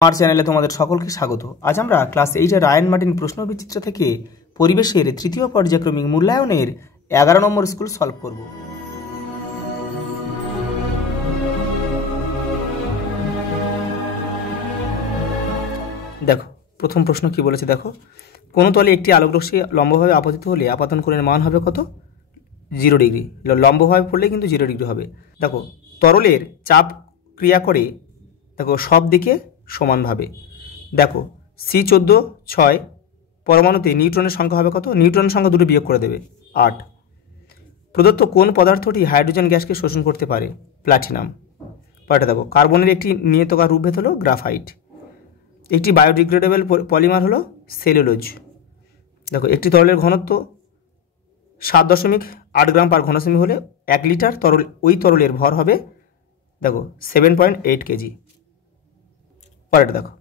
আমার চ্যানেলে তোমাদের সকলকে স্বাগত। আজ আমরা ক্লাস 8 রায়ান মার্টিন প্রশ্নবিচিত্র থেকে পরিবেশের তৃতীয় পর্যায়ক্রমিক মূল্যায়নের 11 নম্বর স্কুল সলভ করব। দেখো প্রথম প্রশ্ন কি বলেছে, দেখো কোনো তলে একটি আলোকরশ্মি লম্বভাবে আপতিত হলে আপাতন কোণের মান হবে কত? 0 ডিগ্রি। লম্বভাবে পড়লে কিন্তু 0 ডিগ্রি হবে। দেখো তরলের চাপ ক্রিয়া করে দেখো সব দিকে সমানভাবে। দেখো C14-6 পরমাণুতে নিউট্রনের সংখ্যা হবে কত? নিউট্রনের সংখ্যা দুটো বিয়োগ করে দেবে, 8। প্রদত্ত কোন পদার্থটি হাইড্রোজেন গ্যাসকে শোষণ করতে পারে? প্ল্যাটিনাম। পরেরটা দেখো কার্বনের একটি নিয়তকার রূপভেদ হলো গ্রাফাইট। একটি বায়োডিগ্রেডেবল পলিমার হলো সেলুলোজ। দেখো একটি তরলের ঘনত্ব 7.8 গ্রাম পার ঘনসেমি হলে 1 লিটার তরল, ওই তরলের ভর হবে দেখো 7.8 কেজি। পরেরটা দেখো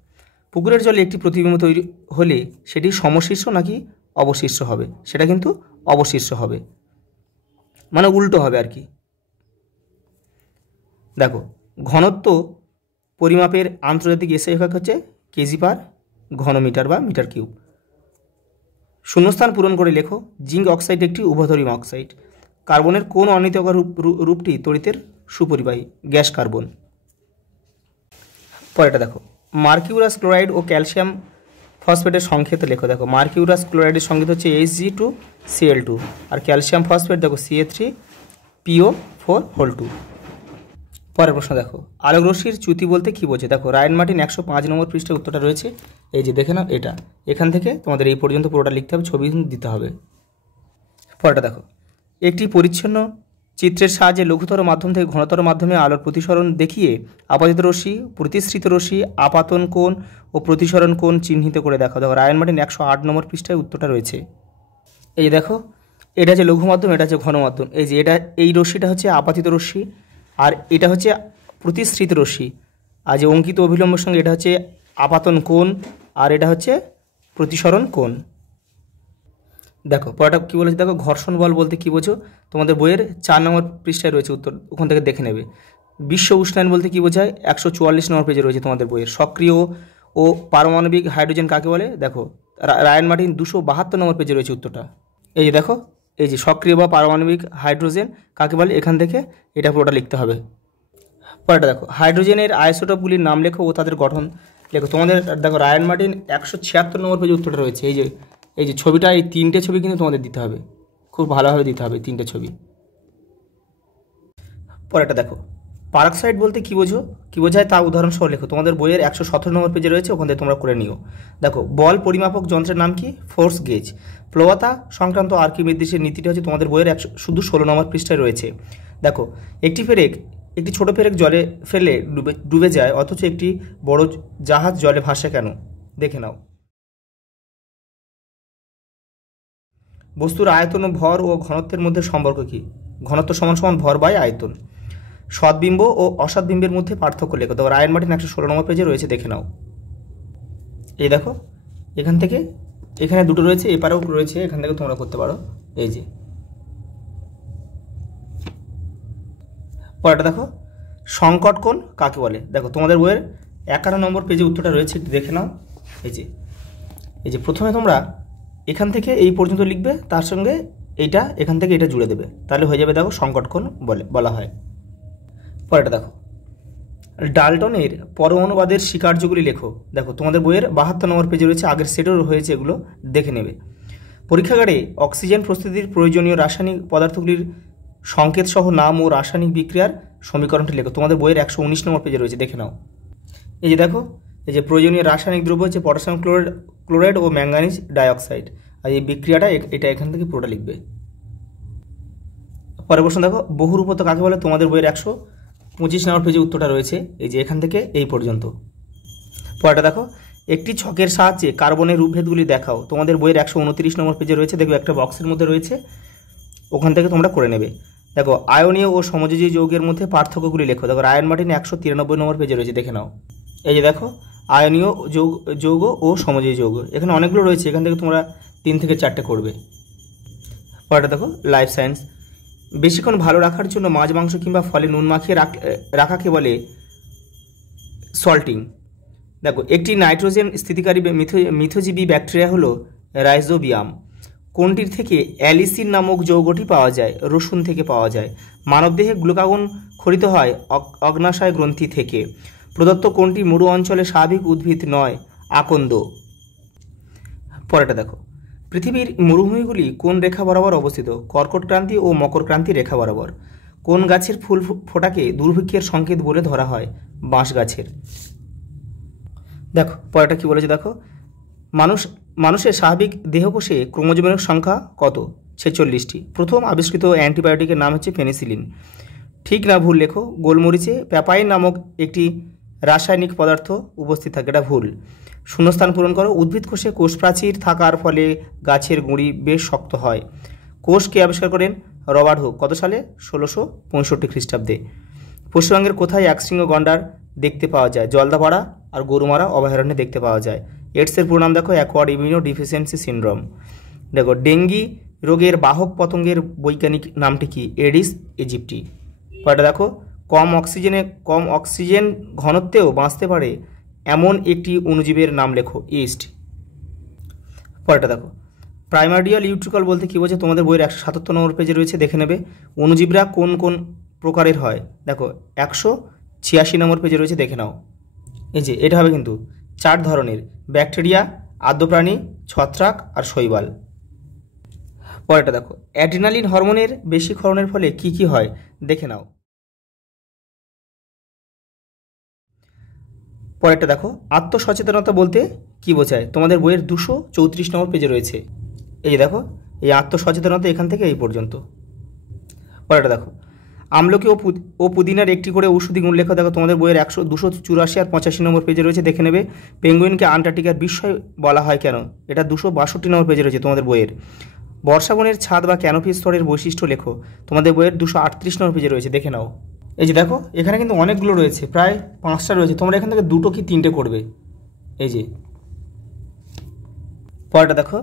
পুকুরের জলে একটি প্রতিবিম্ব তৈরি হলে সেটি সমশীর্ষ নাকি অবশীর্ষ হবে? সেটা কিন্তু অবশীর্ষ হবে, মানে উল্টো হবে আর কি। দেখো ঘনত্ব পরিমাপের আন্তর্জাতিক এসআই একক হচ্ছে কেজি পার ঘনমিটার বা মিটার কিউব। শূন্যস্থান পূরণ করে লেখো জিঙ্ক অক্সাইড একটি উভধর্মী অক্সাইড। কার্বনের কোন অনিত্যকার রূপটি তড়িতের সুপরিবাহী? Gas carbon. পরেরটা দেখো মার্কিউরাস ক্লোরাইড ও ক্যালসিয়াম ফসফেটের সংক্ষেপে লেখো। দেখো মার্কিউরাস ক্লোরাইডের সংকেত হচ্ছে Hg2Cl2 আর ক্যালসিয়াম ফসফেট দেখো Ca3PO4 2। পরের প্রশ্ন দেখো আলোকরশ্মির চ্যুতি বলতে কী বোঝে? দেখো রায়ান মার্টিন 105 নম্বর পৃষ্ঠে উত্তরটা রয়েছে, এই যে দেখে নাও এটা। এখান থেকে তোমাদের এই পর্যন্ত পুরোটা লিখতে হবে, ছবি দিতে হবে। পরেরটা দেখো একটি পরিচ্ছন্ন চিত্রের সাহায্যে লঘুতর মাধ্যম থেকে ঘনতর মাধ্যমে আলোর প্রতিসরণ দেখিয়ে আপাতিত রশ্মি, প্রতিসৃত রশ্মি, আপাতন কোণ ও প্রতিসরণ কোণ চিহ্নিত করে দেখো। দেখো রায়ান মার্টিন 108 নম্বর পৃষ্ঠায় উত্তরটা রয়েছে। এই যে দেখো এটা হচ্ছে লঘু মাধ্যম, এটা হচ্ছে ঘন মাধ্যম। এই যে এটা, এই রশ্মিটা হচ্ছে আপাতিত রশ্মি আর এটা হচ্ছে প্রতিসৃত রশ্মি। আর যে অঙ্কিত অভিলম্বের সঙ্গে এটা হচ্ছে আপাতন কোণ আর এটা হচ্ছে প্রতিসরণ কোণ। দেখো পরেরটা কী বলেছে, দেখো ঘর্ষণ বল বলতে কী বোঝো? তোমাদের বইয়ের 4 নম্বর পৃষ্ঠায় রয়েছে উত্তর, ওখান থেকে দেখে নেবে। বিশ্ব উষ্ণায়ন বলতে কী বোঝায়? 144 নম্বর পেজে রয়েছে তোমাদের বইয়ের। সক্রিয় ও পারমাণবিক হাইড্রোজেন কাকে বলে? দেখো রায়ান মার্টিন 272 নম্বর পেজে রয়েছে উত্তরটা। এই যে দেখো এই যে সক্রিয় বা পারমাণবিক হাইড্রোজেন কাকে বলে, এখান থেকে এটা পুরোটা লিখতে হবে। পরেরটা দেখো হাইড্রোজেনের আইসোটোপগুলির নাম লেখো ও তাদের গঠন লেখো। তোমাদের দেখো রায়ান মার্টিন 176 নম্বর পেজে উত্তরটা রয়েছে। এই যে ছবিটা, এই 3টে ছবি কিন্তু তোমাদের দিতে হবে, খুব ভালোভাবে দিতে হবে 3টে ছবি। পরেরটা দেখো পারক্সাইড বলতে কী বোঝো, কী বোঝায় তা উদাহরণসহ লেখো। তোমাদের বইয়ের 117 নম্বর পেজে রয়েছে, ওখান থেকে তোমরা করে নিও। দেখো বল পরিমাপক যন্ত্রের নাম কি? Force gauge. প্লবতা সংক্রান্ত আর্কিমিডিসের নীতিটা হচ্ছে তোমাদের বইয়ের শুধু 16 নম্বর পৃষ্ঠায় রয়েছে। দেখো একটি ছোট পেরেক জলে ফেলে ডুবে যায়, অথচ একটি বড় জাহাজ জলে ভাসে কেন? দেখে নাও। বস্তুর আয়তন ও ভর ও ঘনত্বের মধ্যে সম্পর্ক কি? ঘনত্ব সমান ভর বাই আয়তন। সদ্বিম্ব ও অসদ্বিম্বের মধ্যে পার্থক্য লেখো। দেখো রায়ান মার্টিন 116 নম্বর পেজে রয়েছে, দেখে নাও। এই দেখো এখান থেকে এখানে দুটো রয়েছে, এপারেও রয়েছে, এখান থেকে তোমরা করতে পারো। এই যে পরেরটা দেখো সংকট কোণ কাকে বলে? দেখো তোমাদের বইয়ের 51 নম্বর পেজে উত্তরটা রয়েছে, দেখে নাও। এই যে প্রথমে তোমরা এখান থেকে এই পর্যন্ত লিখবে, তার সঙ্গে এইটা এখান থেকে এটা জুড়ে দেবে, তাহলে হয়ে যাবে দেখো সংকট কোণ বলা হয়। পরেরটা দেখো ডাল্টনের পরমাণুবাদের স্বীকার্যগুলি লেখো। দেখো তোমাদের বইয়ের 72 নম্বর পেজে রয়েছে, আগের সেটও রয়েছে, এগুলো দেখে নেবে। পরীক্ষাগারে অক্সিজেন প্রস্তুতির প্রয়োজনীয় রাসায়নিক পদার্থগুলির সংকেত সহ নাম ও রাসায়নিক বিক্রিয়ার সমীকরণটি লেখো। তোমাদের বইয়ের 119 নম্বর পেজে রয়েছে, দেখে নাও। এই যে দেখো এই যে প্রয়োজনীয় রাসায়নিক দ্রব্য হচ্ছে পটাশিয়াম ক্লোরাইড ও ম্যাঙ্গানিজ ডাইঅক্সাইড, আর এই বিক্রিয়াটা এটা এখান থেকে পুরোটা লিখবে। পরের প্রশ্ন দেখো বহুরূপত কাকে বলে? তোমাদের বইয়ের 125 নম্বর পেজে উত্তরটা রয়েছে, এই যে এখান থেকে এই পর্যন্ত। পরেরটা দেখো একটি ছকের সাহায্যে কার্বনের রূপভেদগুলি দেখাও। তোমাদের বইয়ের 129 নম্বর পেজে রয়েছে, দেখবে একটা বক্সের মধ্যে রয়েছে, ওখান থেকে তোমরা করে নেবে। দেখো আয়নীয় ও সমযোজী যৌগের মধ্যে পার্থক্যগুলি লেখো। দেখো রায়ান মার্টিন 193 নম্বর পেজে রয়েছে, দেখে নাও। এই যে দেখো আয়নীয় যৌগ ও সমযোজী যৌগ, এখানে অনেকগুলো রয়েছে, এখান থেকে তোমরা 3 থেকে 4টে করবে। পরেরটা দেখো লাইফ সায়েন্স। বেশিক্ষণ ভালো রাখার জন্য মাছ, মাংস কিংবা ফলে নুন মাখিয়ে রাখাকে বলে সল্টিং। দেখো একটি নাইট্রোজেন স্থিতিকারী মিথজীবী ব্যাকটেরিয়া হলো রাইজোবিয়াম। কোনটির থেকে অ্যালিসিন নামক যৌগটি পাওয়া যায়? রসুন থেকে পাওয়া যায়। মানবদেহে গ্লুকাগন ক্ষরিত হয় অগ্নাশয় গ্রন্থি থেকে। প্রদত্ত কোনটি মরু অঞ্চলে স্বাভাবিক উদ্ভিদ নয়? আকন্দ। পরেরটা দেখো, পৃথিবীর মরুভূমিগুলি কোন রেখা বরাবর অবস্থিত? কর্কট ক্রান্তি ও মকর ক্রান্তি রেখা বরাবর। কোন গাছের ফুল ফোটাকে দুর্ভিক্ষের সংকেত বলে ধরা হয়? বাঁশ গাছের। দেখো পরেরটা কি বলেছে দেখো, মানুষের স্বাভাবিক দেহকোষে ক্রোমোজোমের সংখ্যা কত? 46টি। প্রথম আবিষ্কৃত অ্যান্টিবায়োটিকের নাম হচ্ছে পেনিসিলিন। ঠিক না ভুল লেখো। গোলমরিচে প্যাপাইন নামক একটি রাসায়নিক পদার্থ উপস্থিত থাকে, এটা ভুল। শূন্যস্থান পূরণ করো। উদ্ভিদ কোষে কোষ প্রাচীর থাকার ফলে গাছের গুঁড়ি বেশ শক্ত হয়। কোষ কে আবিষ্কার করেন? Robert Hooke. কত সালে? 1665 খ্রিস্টাব্দে। পশ্চিমবঙ্গের কোথায় একশৃঙ্গ গন্ডার দেখতে পাওয়া যায়? জলদাপাড়া আর গরুমারা অভয়ারণ্যে দেখতে পাওয়া যায়। এডসের পুরো নাম দেখো, অ্যাকোয়ার্ড ইমিউনো ডিফিসিয়েন্সি সিনড্রোম। দেখো ডেঙ্গি রোগের বাহক পতঙ্গের বৈজ্ঞানিক নামটি কি? Aedes aegypti. পরেরটা দেখো, কম অক্সিজেন ঘনত্বেও বাঁচতে পারে এমন একটি অণুজীবের নাম লেখো। ইস্ট। পরেরটা দেখো, প্রাইমার্ডিয়াল ইউট্রিকল বলতে কী বোঝে? তোমাদের বইয়ের 177 নম্বর পেজে রয়েছে, দেখে নেবে। অণুজীবরা কোন কোন প্রকারের হয়? দেখো 186 নম্বর পেজে রয়েছে, দেখে নাও। এই যে এটা হবে কিন্তু 4 ধরনের: ব্যাকটেরিয়া, আদ্যপ্রাণী, ছত্রাক আর শৈবাল। পরেরটা দেখো, অ্যাড্রিনালিন হরমোনের বেশি ক্ষরণের ফলে কি কি হয়? দেখে নাও। পরেরটা দেখো, আত্মসচেতনতা বলতে কি বোঝায়? তোমাদের বইয়ের 234 নম্বর পেজে রয়েছে। এই যে দেখো, এই আত্মসচেতনতা এখান থেকে এই পর্যন্ত। পরেরটা দেখো, আমলকি ও পুদিনার একটি করে ঔষধি গুণ লেখা। দেখো তোমাদের বইয়ের 284 আর 85 নম্বর পেজে রয়েছে, দেখে নেবে। পেঙ্গুইনকে আন্টার্কটিকার বিস্ময় বলা হয় কেন? এটা 262 নম্বর পেজে রয়েছে তোমাদের বইয়ের। বর্ষাবনের ছাদ বা ক্যানোপি স্তরের বৈশিষ্ট্য লেখো। তোমাদের বইয়ের 238 নম্বর পেজে রয়েছে, দেখে নাও। এই যে দেখো, এখানে কিন্তু অনেকগুলো রয়েছে, প্রায় 5টা রয়েছে। তোমরা এখান থেকে 2টো কি 3টে করবে। এই যে পরেরটা দেখো,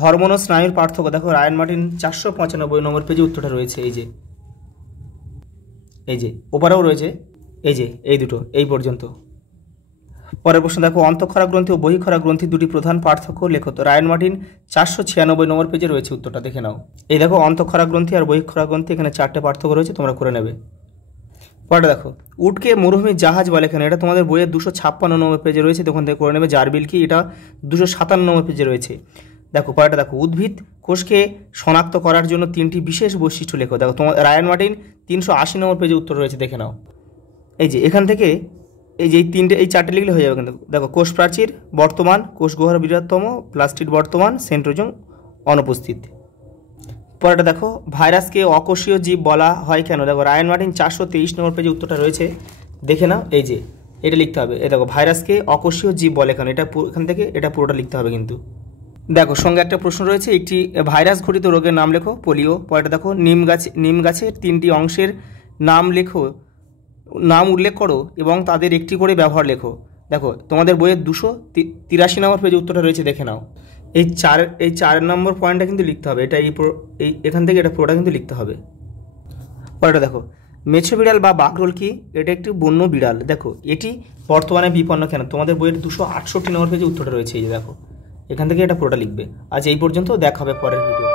হরমোন ও স্নায়ুর পার্থক্য। দেখো রায়ান মার্টিন 495 নম্বর পেজে উত্তরটা রয়েছে। এই যে ওপারেও রয়েছে, এই যে এই দুটো এই পর্যন্ত। পরের প্রশ্ন দেখো, অন্তঃক্ষরা গ্রন্থি ও বহিঃক্ষরা গ্রন্থির দুটি প্রধান পার্থক্য লেখো। তো রায়ান মার্টিন 496 নম্বর পেজে রয়েছে, উত্তরটা দেখে নাও। এই দেখো, অন্তঃক্ষরা গ্রন্থি আর বহিঃক্ষরা গ্রন্থি, এখানে 4টে পার্থক্য রয়েছে, তোমরা করে নেবে। পরেরটা দেখো, উটকে মরুভূমির জাহাজ বলে কেন? এটা তোমাদের বইয়ের 256 নম্বর পেজে রয়েছে, তখন থেকে করে নেবে। জারবিল কি? এটা 257 নম্বর পেজে রয়েছে। দেখো পরেরটা দেখো, উদ্ভিদ কোষকে শনাক্ত করার জন্য 3টি বিশেষ বৈশিষ্ট্য লেখো। দেখো তোমার রায়ান মার্টিন 380 নম্বর পেজে উত্তর রয়েছে, দেখে নাও। এই যে এখান থেকে এই যে এই 4টে লিখলে হয়ে যাবে কিন্তু। দেখো, কোষ প্রাচীর বর্তমান, কোষ গুহার বৃহত্তম, প্লাস্টিড বর্তমান, সেন্ট্রোজোম অনুপস্থিত। পরেরটা দেখো, ভাইরাসকে অকোষীয় জীব বলা হয় কেন? দেখো রায়ান মার্টিন 423 নম্বর পেজে উত্তরটা রয়েছে, দেখে নাও। এই যে এটা লিখতে হবে। এই দেখো, ভাইরাসকে অকোষীয় জীব বলে কেন? এটা এখান থেকে এটা পুরোটা লিখতে হবে কিন্তু। দেখো সঙ্গে একটা প্রশ্ন রয়েছে, একটি ভাইরাস ঘটিত রোগের নাম লেখো। পোলিও। পরেরটা দেখো, নিম গাছের 3টি অংশের নাম লেখো, নাম উল্লেখ করো এবং তাদের একটি করে ব্যবহার লেখো। দেখো তোমাদের বইয়ের 283 নম্বর পেজে উত্তরটা রয়েছে, দেখে নাও। এই 4 নম্বর পয়েন্টটা কিন্তু লিখতে হবে। এটা এই এখান থেকে এটা পুরোটা কিন্তু লিখতে হবে। পরেরটা দেখো, মেছো বিড়াল বা বাঘরোল কি? এটা একটি বন্য বিড়াল। দেখো এটি বর্তমানে বিপন্ন কেন? তোমাদের বইয়ের 268 নম্বর পেজে উত্তরটা রয়েছে। এই যে দেখো, এখান থেকে এটা পুরোটা লিখবে। আজ এই পর্যন্ত, দেখা হবে পরের ভিডিও।